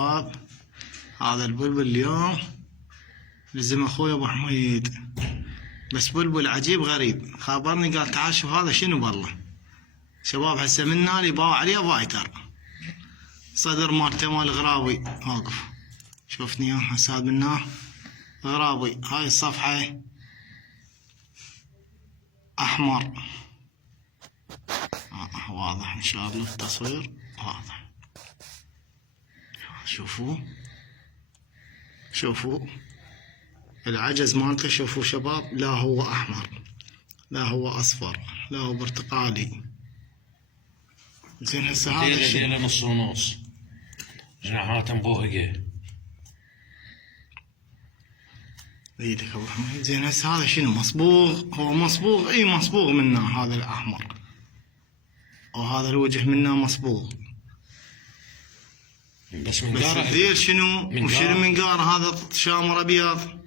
هذا البلبل اليوم لزم اخوي ابو حميد، بس بلبل عجيب غريب. خابرني قال تعال شوف هذا شنو والله. شباب هسه منا اللي باع عليه فايتر صدر مالته مال غراوي واقف. شوفني هسه منه غراوي. هاي الصفحة احمر واضح ان شاء الله التصوير واضح. شوفوا العجز مالته. شوفوا شباب، لا هو احمر لا هو اصفر لا هو برتقالي. زين هسه هذا الشيء نص ونص، جناحات مبوهقه. ايدك ابو حميد. زين هسه هذا شنو مصبوغ؟ هو مصبوغ، اي مصبوغ منه هذا الاحمر، وهذا الوجه منه مصبوغ. بس منقاره الذيل شنو؟ وشنو منقاره؟ هذا شامر ابيض.